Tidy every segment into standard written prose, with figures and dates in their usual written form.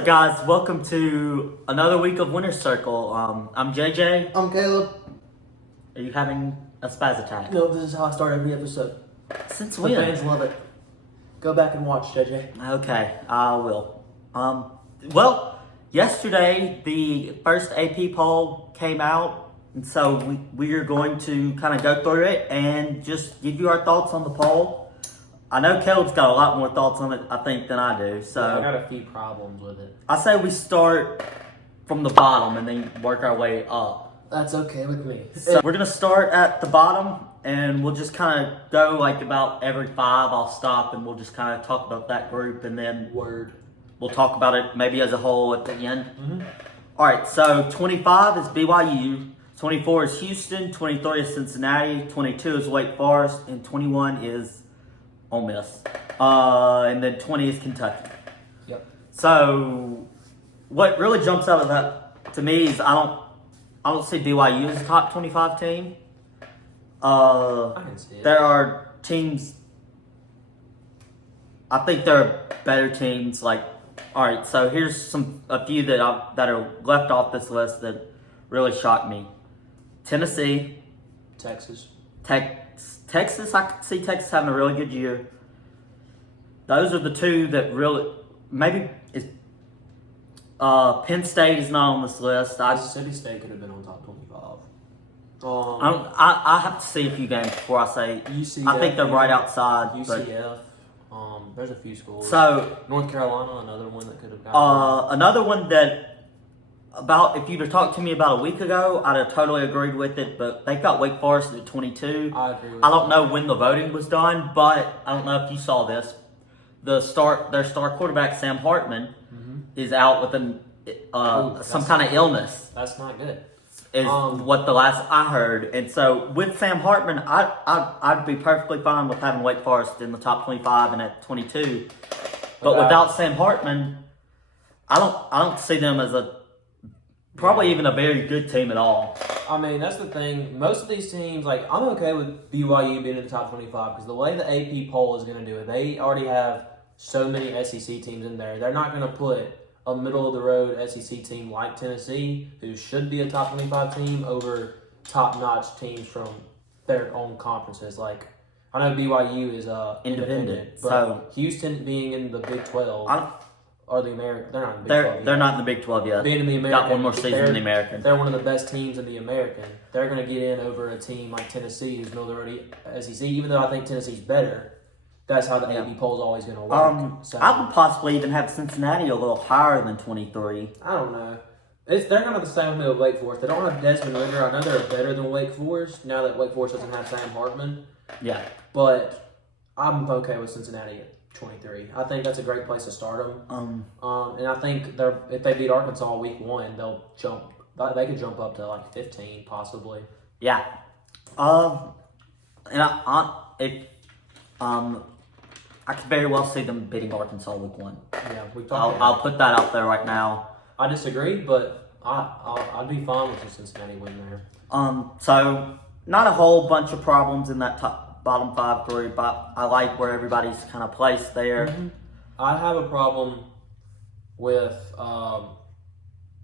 up, guys? Welcome to another week of Winner's Circle. I'm JJ. I'm Caleb. Are you having a spaz attack? No, this is how I start every episode. Since The when? fans love it. Go back and watch, JJ. Okay, I will. Well, yesterday the first AP poll came out, and so we are going to kind of go through it and just give you our thoughts on the poll. I know Caleb's got a lot more thoughts on it, I think, than I do. So I got a few problems with it. I say we start from the bottom and then work our way up. That's okay with me. So we're gonna start at the bottom, and we'll just kind of go like about every five. I'll stop, and we'll just kind of talk about that group, and then Word. we'll talk about it maybe as a whole at the end. Mm-hmm. All right. So 25 is BYU, 24 is Houston, 23 is Cincinnati, 22 is Wake Forest, and 21 is Ole Miss, and then 20 is Kentucky. Yep. So what really jumps out of that to me is I don't see BYU as a top 25 team. I can see it. There are teams. I think there are better teams. Like, all right, so here's a few that are left off this list that really shocked me. Tennessee, Texas. Texas. I could see Texas having a really good year. Those are the two that really maybe is. Penn State is not on this list. Mississippi State could have been on top 25. I have to see a few games before I say. UCF. I think they're right outside. But, UCF. There's a few schools. so North Carolina, another one that could have gotten. another one that if you'd have talked to me about a week ago, I'd have totally agreed with it. But they've got Wake Forest at 22. I agree with I don't that. know when the voting was done, but I don't know if you saw this. Their star quarterback Sam Hartman is out with some kind of illness. That's not good. Is what the last I heard, and so with Sam Hartman, I'd be perfectly fine with having Wake Forest in the top 25 and at 22. But without Sam Hartman, I don't see them as probably even a very good team at all. I mean, that's the thing. Most of these teams, like, I'm okay with BYU being in the top 25 because the way the AP poll is going to do it, they already have so many SEC teams in there. They're not going to put a middle-of-the-road SEC team like Tennessee, who should be a top 25 team, over top-notch teams from their own conferences. Like, I know BYU is independent, but so Houston being in the Big 12 or the American, they're not in the Big 12 they're yet. not in the Big 12 yet. Being in the American, Got one more season in the American. They're one of the best teams in the American. They're going to get in over a team like Tennessee, who's middle-of-the-road SEC. Even though I think Tennessee's better, that's how the AP poll is always going to work. So, I would possibly even have Cincinnati a little higher than 23. I don't know. They're kind of the same with Wake Forest. They don't have Desmond Ritter. I know they're better than Wake Forest now that Wake Forest doesn't have Sam Hartman. Yeah. But I'm okay with Cincinnati at 23. I think that's a great place to start them. And I think if they beat Arkansas week 1, they'll jump. They could jump up to like 15 possibly. Yeah. And I could very well see them beating Arkansas week 1. Yeah, we talked. I'll put that out there right now. I disagree, but I'd be fine with the Cincinnati win there. So not a whole bunch of problems in that bottom 5 group. I like where everybody's kind of placed there. Mm-hmm. I have a problem with I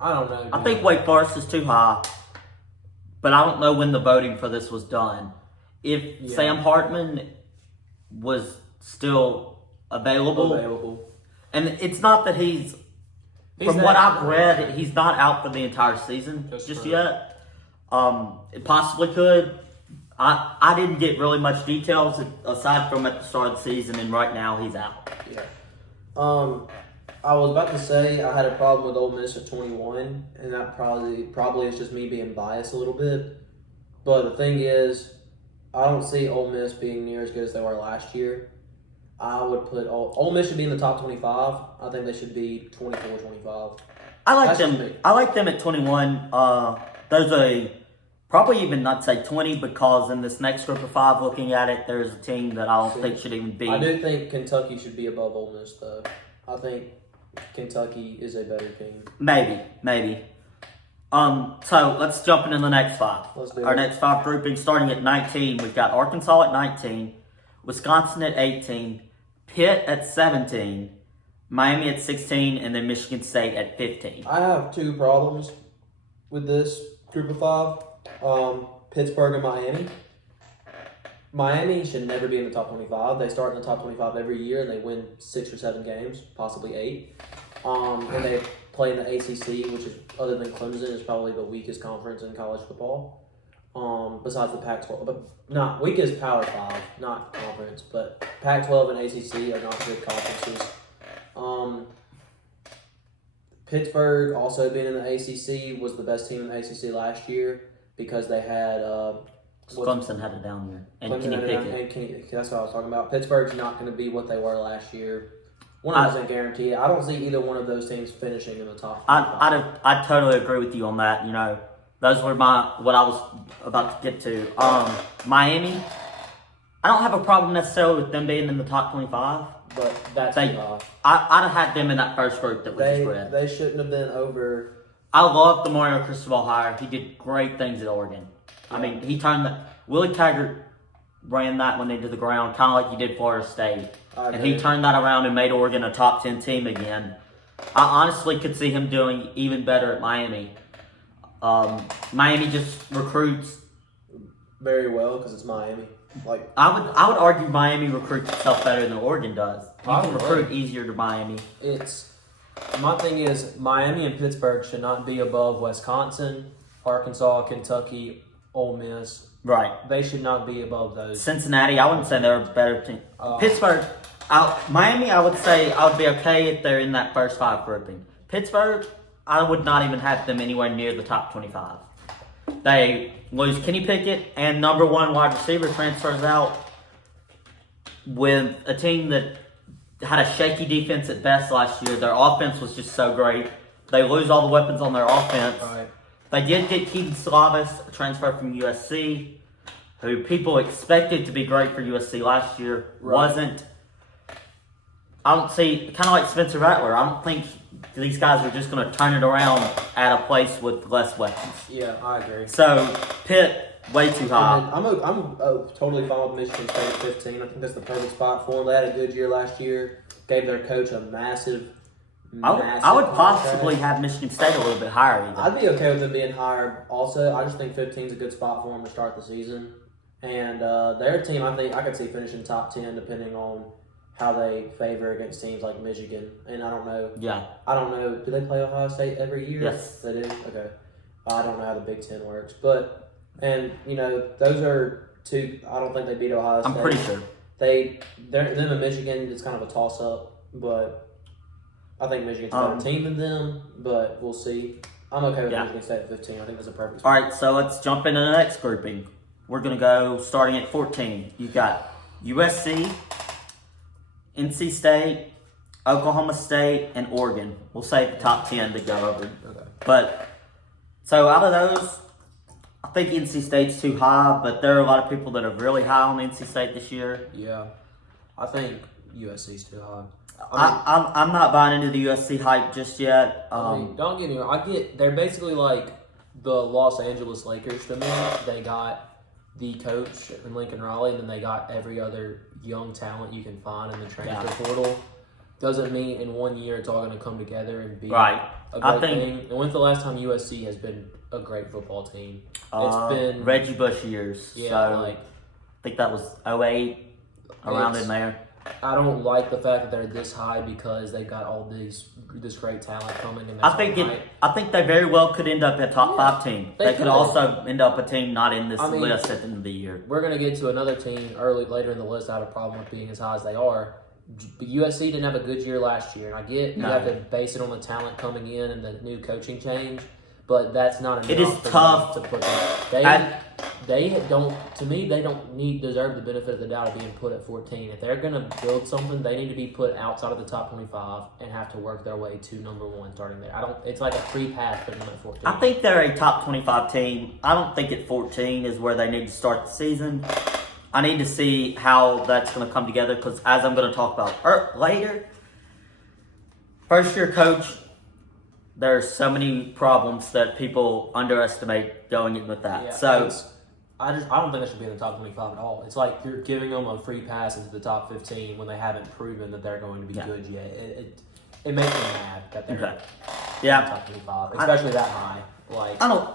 don't know. I think Wake Forest is too high, but I don't know when the voting for this was done. If Sam Hartman was still available, and it's not that from what I've read, he's not out for the entire season just yet. It possibly could. I didn't get really much details aside from at the start of the season, and right now he's out. Yeah. I was about to say I had a problem with Ole Miss at 21, and that probably is just me being biased a little bit. But the thing is, I don't see Ole Miss being near as good as they were last year. I would put Ole Miss should be in the top 25. I think they should be 24, 25. I like That's them. just me. I like them at 21. There's probably even not say 20 because in this next group of 5, looking at it, there's a team that I don't think should even be. I do think Kentucky should be above Ole Miss, though. I think Kentucky is a better team. Maybe. So let's jump into the next 5. Let's do Our it. next 5 grouping, starting at 19, we've got Arkansas at 19, Wisconsin at 18, Pitt at 17, Miami at 16, and then Michigan State at 15. I have two problems with this group of five. Pittsburgh and Miami. Miami should never be in the top 25. They start in the top 25 every year, and they win 6 or 7 games, possibly 8. And they play in the ACC, which is, other than Clemson, is probably the weakest conference in college football. Besides the Pac-12, but not weakest Power 5, not conference, but Pac-12 and ACC are not good conferences. Pittsburgh, also being in the ACC, was the best team in the ACC last year because they had Clemson had it down there. And Clemson Kenny had it Pickett. and that's what I was talking about. Pittsburgh's not going to be what they were last year. 100% guarantee. I don't see either one of those teams finishing in the top 25. I totally agree with you on that. You know, those were what I was about to get to. Miami, I don't have a problem necessarily with them being in the top 25. But that's I'd have had them in that first group that we just read. They shouldn't have been over. I love the Mario Cristobal hire. He did great things at Oregon. I mean, he turned Willie Taggart ran that one into the ground, kind of like he did Florida State. And he turned that around and made Oregon a top 10 team again. I honestly could see him doing even better at Miami. Miami just recruits Very well, because it's Miami. Like I would argue Miami recruits itself better than Oregon does. You can Probably. recruit easier to Miami. it's my thing is Miami and Pittsburgh should not be above Wisconsin, Arkansas, Kentucky, Ole Miss. Right. They should not be above those. Cincinnati, I wouldn't say they're a better team. Pittsburgh, Miami, I would say I would be okay if they're in that first 5 grouping. Pittsburgh, I would not even have them anywhere near the top 25. They lose Kenny Pickett and number 1 wide receiver transfers out with a team that had a shaky defense at best last year. Their offense was just so great. They lose all the weapons on their offense. Right. They did get Keaton Slavis, a transfer from USC, who people expected to be great for USC last year, wasn't. I don't see, kind of like Spencer Rattler, I don't think these guys are just going to turn it around at a place with less weapons. Yeah, I agree. So, Pitt, way too high. And I'm totally fine with Michigan State at 15. I think that's the perfect spot for them. They had a good year last year. Gave their coach a massive I would contract. possibly have Michigan State a little bit higher even. I'd be okay with them being higher. Also, I just think 15 is a good spot for them to start the season. And their team, I think I could see finishing top 10 depending on how they favor against teams like Michigan. And I don't know. Yeah. I don't know. Do they play Ohio State every year? Yes. They do? Okay. I don't know how the Big Ten works. But, and, you know, those are two. I don't think they beat Ohio State. I'm pretty sure. Them and Michigan, it's kind of a toss-up. But I think Michigan's a better team than them. But we'll see. I'm okay with Michigan State at 15. I think that's a perfect spot. All right, so let's jump into the next grouping. We're going to go starting at 14. You've got USC, NC State, Oklahoma State, and Oregon. We'll say the top 10 to go over. Okay. But, so out of those, I think NC State's too high, but there are a lot of people that are really high on NC State this year. Yeah. I think USC's too high. I'm not buying into the USC hype just yet. I mean, don't get me wrong. They're basically like the Los Angeles Lakers to me. They got the coach in Lincoln Riley, and then they got every other young talent you can find in the transfer portal. Doesn't mean in 1 year it's all going to come together and be a great thing. And when's the last time USC has been a great football team? It's been Reggie Bush years. Yeah, so I think that was 08, around in there. I don't like the fact that they're this high because they've got all this great talent coming. And I think they very well could end up a top 5 team. They could could. also end up a team not in this list at the end of the year. We're going to get to another team later in the list. I have a problem with being as high as they are. But USC didn't have a good year last year, and I get you have to base it on the talent coming in and the new coaching change, but that's not enough. It is tough to put them. They don't. To me, they don't deserve the benefit of the doubt of being put at 14. If they're going to build something, they need to be put outside of the top 25 and have to work their way to number 1 starting there. It's like a free pass putting them at 14. I think they're a top 25 team. I don't think at 14 is where they need to start the season. I need to see how that's going to come together because, as I'm going to talk about later, first-year coach, there are so many problems that people underestimate going in with that. Yeah, I don't think they should be in the top 25 at all. It's like you're giving them a free pass into the top 15 when they haven't proven that they're going to be good yet. it makes me mad that they're Okay. in Yeah. the top 25, especially that high. Like, I don't.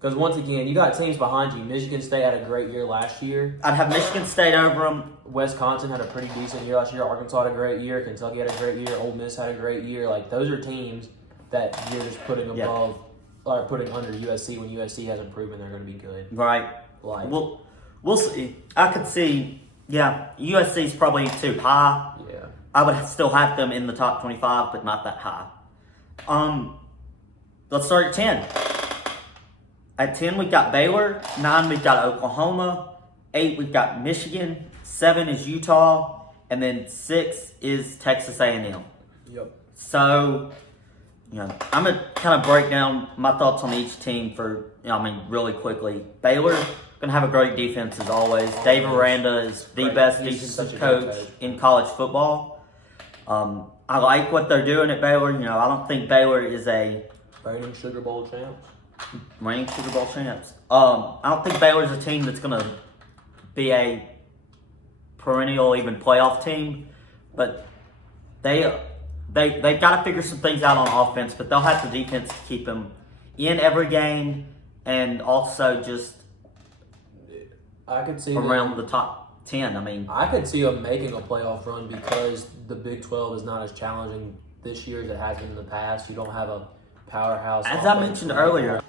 because once again, you got teams behind you. Michigan State had a great year last year. I'd have Michigan State over them. Wisconsin had a pretty decent year last year. Arkansas had a great year. Kentucky had a great year. Ole Miss had a great year. Like, those are teams that you're just putting Yeah. above or putting under USC when USC hasn't proven they're going to be good. Right. Like, We'll see. I could see. Yeah, USC's probably too high. yeah. I would still have them in the top 25, but not that high. Let's start at 10. At 10, we've got Baylor. 9, we've got Oklahoma. 8, we've got Michigan. 7 is Utah. And then 6 is Texas A&M. Yep. So, I'm going to kind of break down my thoughts on each team really quickly. Baylor, going to have a great defense as always. Dave Aranda is the Great. best He's such defensive a good coach coach. in college football. I like what they're doing at Baylor. I don't think Baylor is a Reigning Sugar Bowl champs. reigning Sugar Bowl champs. I don't think Baylor's a team that's going to be a perennial, even playoff team. But they've got to figure some things out on offense. But they'll have the defense to keep them in every game and also just I could see around the top 10. I mean, I could see them making a playoff run because the Big 12 is not as challenging this year as it has been in the past. You don't have a powerhouse. as I offense. mentioned earlier,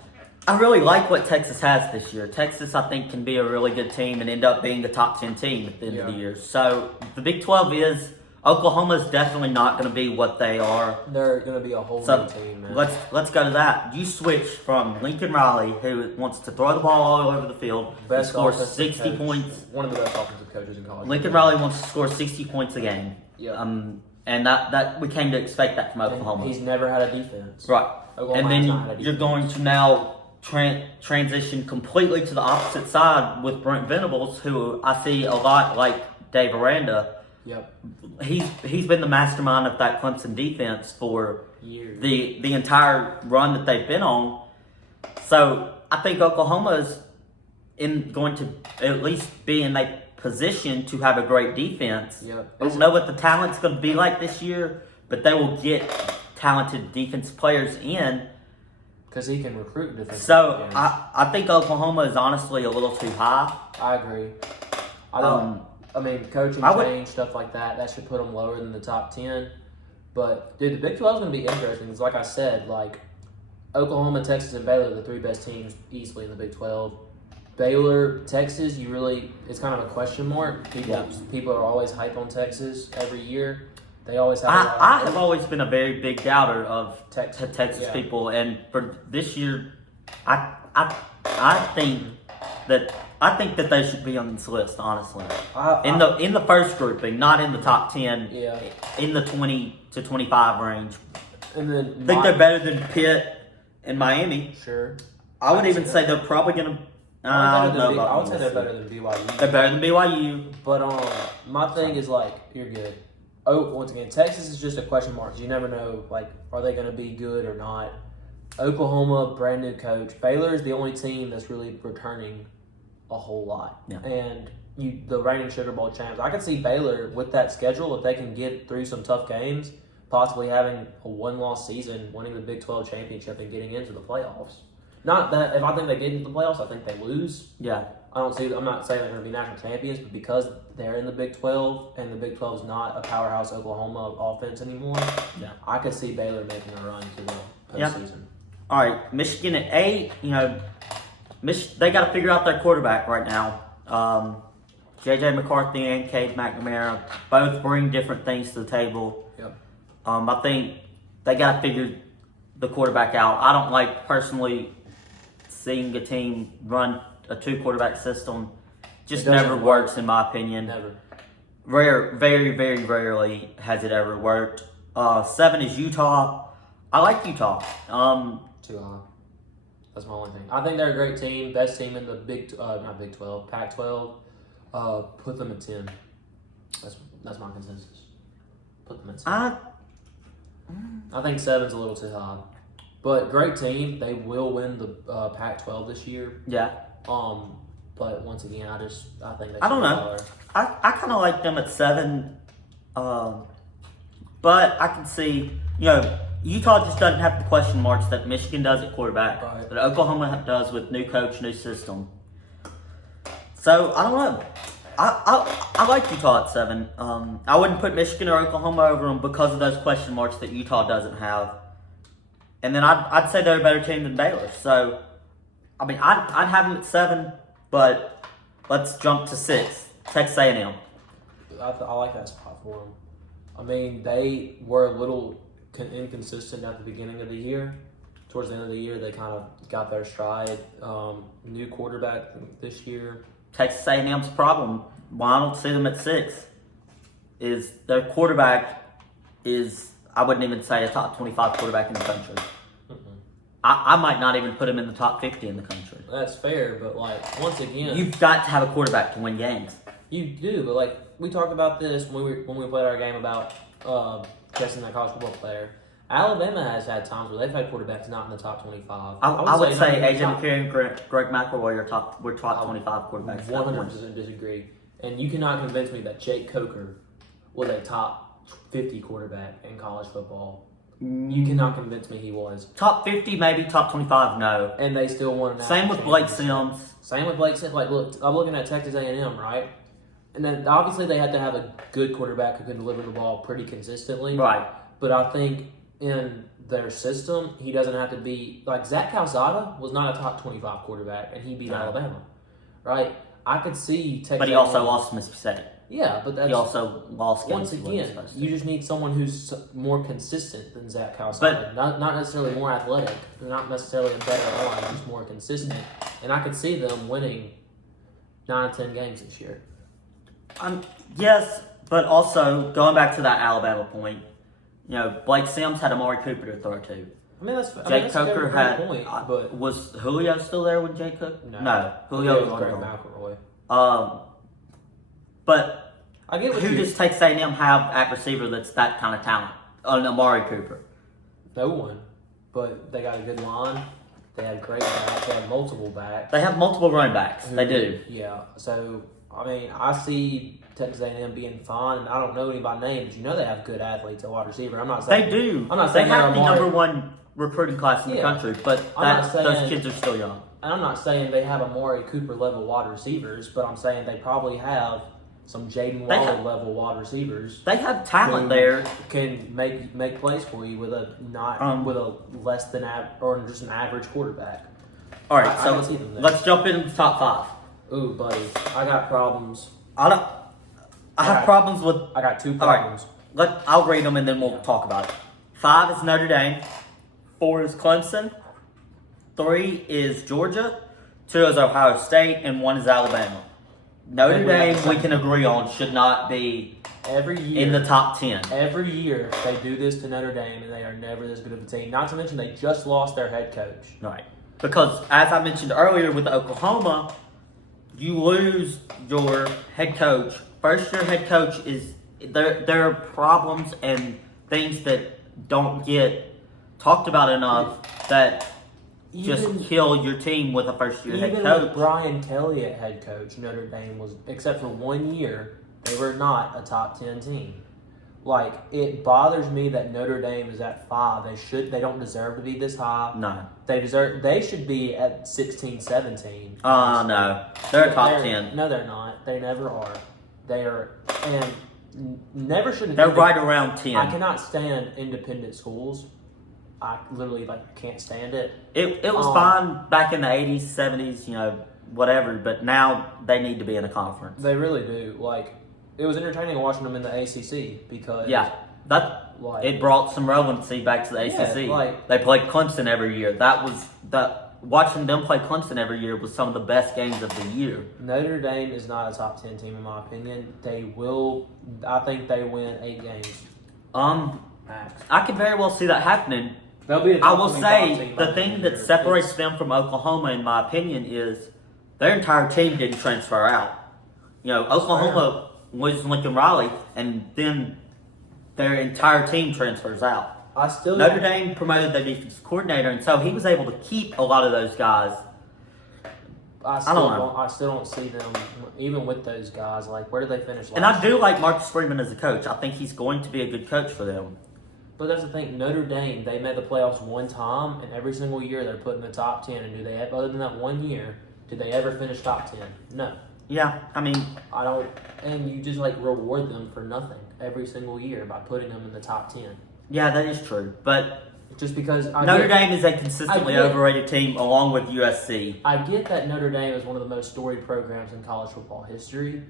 I really like what Texas has this year. Texas, I think, can be a really good team and end up being the top 10 team at the end of the Yeah. year. So the Big 12 is Oklahoma's definitely not going to be what they are. They're going to be a whole So new team, man. let's go to that. You switch from Lincoln Riley, who wants to throw the ball all over the field, and Best score offensive 60 coach. points. One of the best offensive coaches in college. Lincoln Riley wants to score 60 points a game. Yeah. And that we came to expect that from Oklahoma. He's never had a defense. Right. Oklahoma And then has not had a you're defense. going to now transition completely to the opposite side with Brent Venables, who I see a lot like Dave Aranda. Yep. He's been the mastermind of that Clemson defense for Years. the entire run that they've been on. So I think Oklahoma is going to at least be in a position to have a great defense. Yep. I don't know what the talent's going to be like this year, but they will get talented defense players in. Because he can recruit defense. So I think Oklahoma is honestly a little too high. I agree. I don't. I mean, coaching I would- change, stuff like that, that should put them lower than the top 10. But, dude, the Big 12 is going to be interesting because, like I said, like, Oklahoma, Texas, and Baylor are the three best teams easily in the Big 12. Baylor, Texas, it's kind of a question mark. People are always hype on Texas every year. They always have a lot of I hope. have always been a very big doubter of Texas yeah. people, and for this year, I think that they should be on this list. Honestly, in the first grouping, not in the top 10. Yeah. In the 20 to 25 range. And then I think they're better than Pitt and Miami. Sure. I would even say they're probably gonna. I don't know about I would say they're USC. better than BYU. They're better than BYU. But my thing is like you're good. Oh, once again, Texas is just a question mark. 'Cause you never know, like, are they going to be good or not? Oklahoma, brand new coach. Baylor is the only team that's really returning a whole lot. Yeah. And the reigning Sugar Bowl champs. I can see Baylor with that schedule if they can get through some tough games, possibly having a one-loss season, winning the Big 12 championship, and getting into the playoffs. Not that if I think they get into the playoffs, I think they lose. Yeah. I'm not saying they're going to be national champions, but because they're in the Big 12 and the Big 12 is not a powerhouse Oklahoma offense anymore, Yeah. I could see Baylor making a run to the Yeah. postseason. All right, Michigan at 8. They got to figure out their quarterback right now. J.J. McCarthy and Cade McNamara both bring different things to the table. Yep. I think they got to figure the quarterback out. I don't like personally seeing a team run a 2-quarterback system. Just It doesn't never work. works in my opinion. Never. Very, very rarely has it ever worked. 7 is Utah. I like Utah. Too high. That's my only thing. I think they're a great team. Best team in the not Big 12, Pac-12. Put them at 10. That's my consensus. Put them at 10. I think 7's a little too high. But great team. They will win the Pac-12 this year. Yeah. But once again, I think they I don't should be know. lower. I kind of like them at 7. But I can see Utah just doesn't have the question marks that Michigan does at quarterback, Right. that Oklahoma does with new coach, new system. So I don't know. I like Utah at 7. I wouldn't put Michigan or Oklahoma over them because of those question marks that Utah doesn't have. And then I'd say they're a better team than Baylor. So, I mean, I'd have them at 7, but let's jump to 6. Texas A&M. I like that spot for them. I mean, they were a little inconsistent at the beginning of the year. Towards the end of the year, they kind of got their stride. New quarterback this year. Texas A&M's problem, why I don't see them at 6, is their quarterback is, I wouldn't even say a top 25 quarterback in the country. I might not even put him in the top 50 in the country. That's fair, but like once again, You've got to have a quarterback to win games. you do. But like we talked about this when we played our game about testing that college football player. Alabama has had times where they've had quarterbacks not in the top 25. I would say not in AJ the top- McCarron and Greg McElroy are top 25 quarterbacks. 100% disagree. And you cannot convince me that Jake Coker was a top 50 quarterback in college football. You cannot convince me he was. Top 50, maybe. Top 25, no. And they still won an Same national with Blake championship. Sims. Same with Blake Sims. Like, look, I'm looking at Texas A&M, right? And then obviously they had to have a good quarterback who can deliver the ball pretty consistently. Right. But I think in their system, he doesn't have to be like Zach Calzada was not a top 25 quarterback, and he beat No. Alabama, right? I could see Texas. But he also A&M lost to Mississippi State. Yeah, but that's He also lost once games he wasn't again, supposed to. you just need someone who's more consistent than Zach Calzada. Not necessarily more athletic, not necessarily a better arm, just more consistent. And I could see them winning 9 or 10 games this year. Yes, but also going back to that Alabama point, Blake Sims had Amari Cooper to throw to. I mean, that's Jake that's Coker a fair had. point, but Was Julio still there when Jake Cook? no, Julio was Greg gone. McElroy. But I get what who you. does Texas A&M have at receiver that's that kind of talent? Amari Cooper. No one, but they got a good line. They had great backs. They had multiple backs. They have multiple running backs. They do. Yeah. So I mean, I see Texas A&M being fine, and I don't know any by name, but they have good athletes at wide receiver. I'm not saying They do. I'm not They saying have the they're number 1 recruiting class in the Yeah. country, but I'm not those saying- kids are still young. And I'm not saying they have Amari Cooper level wide receivers, but I'm saying they probably have some Jaden They Waller have- level wide receivers. They have talent who there. Can make plays for you with a with a less than or just an average quarterback. All right, I so can see them there. let's jump into the top 5. Ooh, buddy, I got problems. I have Alright. problems with. I got 2 All right. problems. I'll read them and then we'll talk about it. 5 is Notre Dame. 4 is Clemson. 3 is Georgia. 2 is Ohio State, and 1 is Alabama. Notre And we have Dame, the we second. can agree on, should not be Every year in the top 10. Every year they do this to Notre Dame, and they are never this good of a team. Not to mention they just lost their head coach. Right. Because, as I mentioned earlier with Oklahoma, you lose your head coach. First year head coach is, there are problems and things that don't get talked about enough that just kill your team with a first year head Even coach. with Brian Kelly at head coach, Notre Dame was, except for 1 year, they were not a top 10 team. Like, it bothers me that Notre Dame is at 5. They don't deserve to be this high. No. They should be at 16, 17. No. They're a top 10. No, they're not. They never are. They are, and never should have. They're right around 10. I cannot stand independent schools. I literally can't stand it. It was fine back in the 80s, 70s, whatever, but now they need to be in a conference. They really do. It was entertaining watching them in the ACC because It brought some relevancy back to the ACC. They played Clemson every year. Watching them play Clemson every year was some of the best games of the year. Notre Dame is not a top 10 team in my opinion. I think they win 8 games. Max. I could very well see that happening. They'll be a I top will 25 say team by the thing end that of the separates year. them from Oklahoma, in my opinion, is their entire team didn't transfer out. Oklahoma was Lincoln Riley, and then their entire team transfers out. I still Notre Dame promoted their defensive coordinator, and so he was able to keep a lot of those guys. I still don't see them even with those guys. Where did they finish last And I do like Marcus Freeman as a coach. I think he's going to be a good coach for them. But that's the thing. Notre Dame, they made the playoffs one time, and every single year they're put in the top 10. And do they ever, other than that one year, did they ever finish top 10? No. Yeah, I mean, I don't. And you just like reward them for nothing every single year by putting them in the top 10. yeah, that is true. But Just because Notre Dame is a consistently I get- overrated team along with USC. I get that Notre Dame is one of the most storied programs in college football history,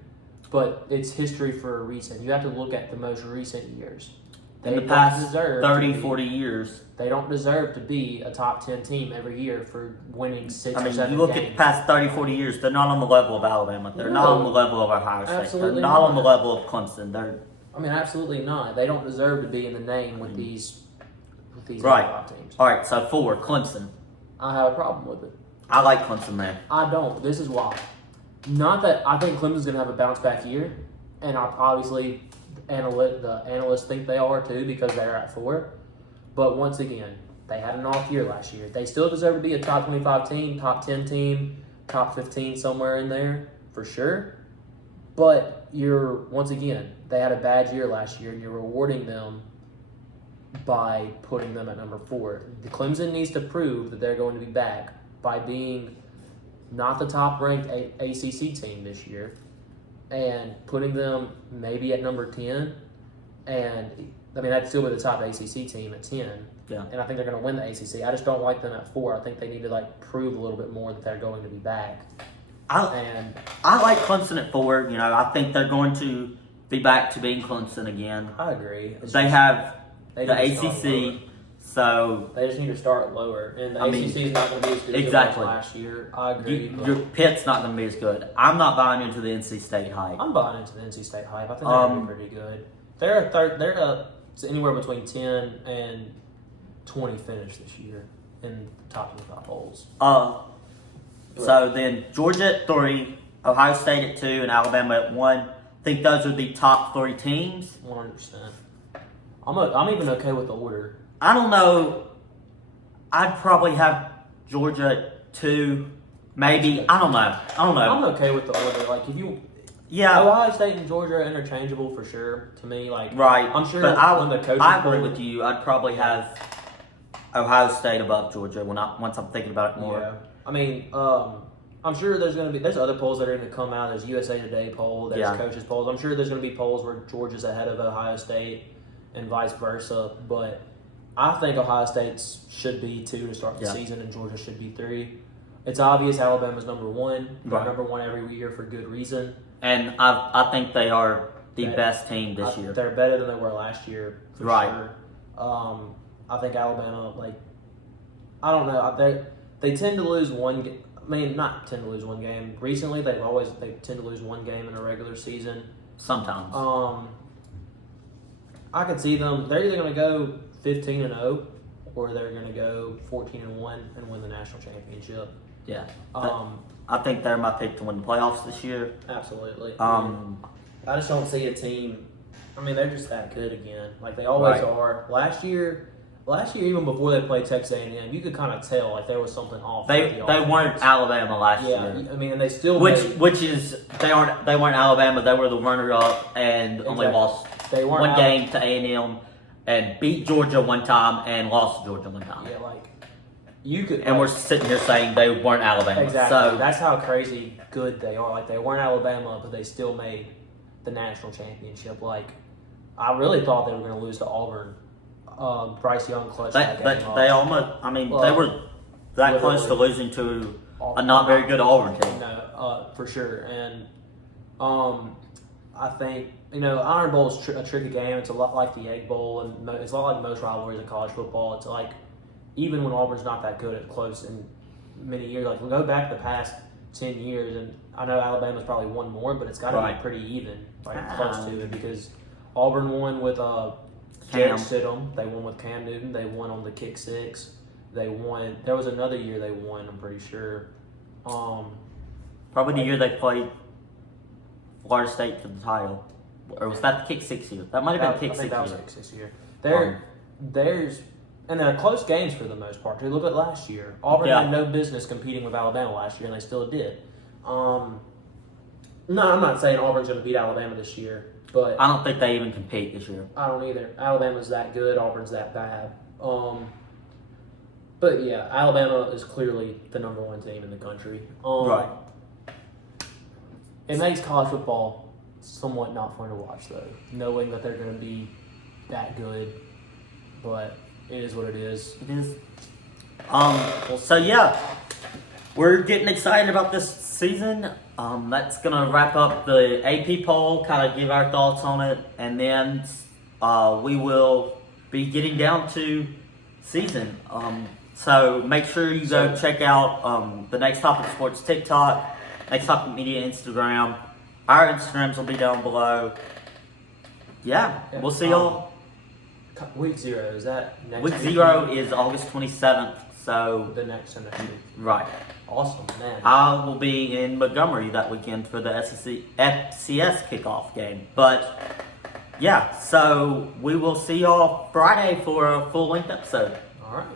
but it's history for a reason. You have to look at the most recent years. In the don't past deserve to 30, be- 40 years. They don't deserve to be a top 10 team every year for winning 6 I or mean, 7 you look games. at the past 30, 40 years, they're not on the level of Alabama. They're not No. on the level of Ohio State. Absolutely They're not on the not. level of Clemson. They're I mean, absolutely not. They don't deserve to be in the name with these Right. top teams. all right. So 4, Clemson. I have a problem with it. I like Clemson, man. I don't. This is why. Not that I think Clemson's going to have a bounce back year, and obviously the analysts think they are too because they're at 4. But once again, they had an off year last year. They still deserve to be a top 25 team, top 10 team, top 15 somewhere in there for sure. But once again, they had a bad year last year, and you're rewarding them by putting them at number 4. The Clemson needs to prove that they're going to be back by being not the top ranked ACC team this year and putting them maybe at number 10. And I mean, that'd still be the top ACC team at 10. Yeah. And I think they're going to win the ACC. I just don't like them at 4. I think they need to like prove a little bit more that they're going to be back. I like Clemson at 4. You know, I think they're going to be back to being Clemson again. I agree. It's They just- have they the need to start lower. ACC, so They just need to start lower, and the I mean, ACC is not going to be as good as exactly. it was last year. I agree. but your Pitt's not going to be as good. I'm not buying into the NC State hype. I'm buying into the NC State hype. I think they're going to be pretty good. They're anywhere between 10 and 20 finish this year in top 25 polls. So then Georgia at 3, Ohio State at 2, and Alabama at 1. I think those are the top 3 teams. 100%. I'm even okay with the order. I don't know. I'd probably have Georgia at 2, maybe. I don't know. I'm okay with the order. Like if you, Yeah, Ohio State and Georgia are interchangeable for sure. To me, like right. I'm sure But when the coaches I agree poll- with you. I'd probably have Ohio State above Georgia once I'm thinking about it more. Yeah, I mean, I'm sure there's other polls that are going to come out. There's USA Today poll. There's Yeah. coaches polls. I'm sure there's going to be polls where Georgia's ahead of Ohio State and vice versa. But I think Ohio State should be 2 to start the Yeah. season, and Georgia should be 3. It's obvious Alabama's number 1. They're Right. number 1 every year for good reason. And I think they are the Right. best team this year. They're better than they were last year for Right. sure. I think Alabama, I don't know. They tend to lose one. I mean, not tend to lose one game. Recently, they tend to lose one game in a regular season. Sometimes. I could see them. They're either going to go 15-0, or they're going to go 14-1 and win the national championship. Yeah. I I think they're my pick to win the playoffs this year. absolutely. I I just don't see a team. I mean, they're just that good again. Like they always Right. are. Last year, even before they played Texas A&M, you could kind of tell like there was something off. They with the they offense. weren't Alabama last Yeah, year. I mean, and they still Which is they weren't Alabama. They were the runner up and only Exactly. lost they weren't one Al- game to A&M and beat Georgia one time and lost to Georgia one time. Yeah, like you could. And we're sitting here saying they weren't Alabama. exactly. So That's how crazy good they are. Like they weren't Alabama, but they still made the national championship. Like I really thought they were going to lose to Auburn. Bryce Young clutched that game up. they almost. I mean, Well, they were that close to literally. losing to a not very good Auburn team. No, for sure. And I think Iron Bowl is a tricky game. It's a lot like the Egg Bowl, and it's a lot like most rivalries in college football. It's like even when Auburn's not that good, it's close in many years. Like we go back the past 10 years, and I know Alabama's probably won more, but it's got to Right. be pretty even, like close to it, because Auburn won with Jarrett Cam. Stidham. They won with Cam Newton. They won on the kick six. They won. There was another year they won. I'm pretty sure. Probably the year they played Florida State to the title, or was that the kick 6 year? That might have been I kick think 6 that was year. kick 6 year. And they're close games for the most part. Look at last year. Auburn Yeah. had no business competing with Alabama last year, and they still did. No, I'm not saying Auburn's going to beat Alabama this year. But I don't think they even compete this year. I don't either. Alabama's that good. Auburn's that bad. But yeah, Alabama is clearly the number one team in the country. Right. It makes college football somewhat not fun to watch, though, knowing that they're going to be that good. But it is what it is. It is. So yeah, we're getting excited about this season. That's gonna wrap up the AP poll, kind of give our thoughts on it, and then we will be getting down to season. So make sure you go check out the Next Topic Sports TikTok, Next Topic Media Instagram. Our Instagrams will be down below. Yeah, we'll see y'all. Week 0, is that next Week week? 0 is August 27th. So The next week. right. Awesome, man. I will be in Montgomery that weekend for the FCS kickoff game. But yeah, so we will see y'all Friday for a full length episode. All right.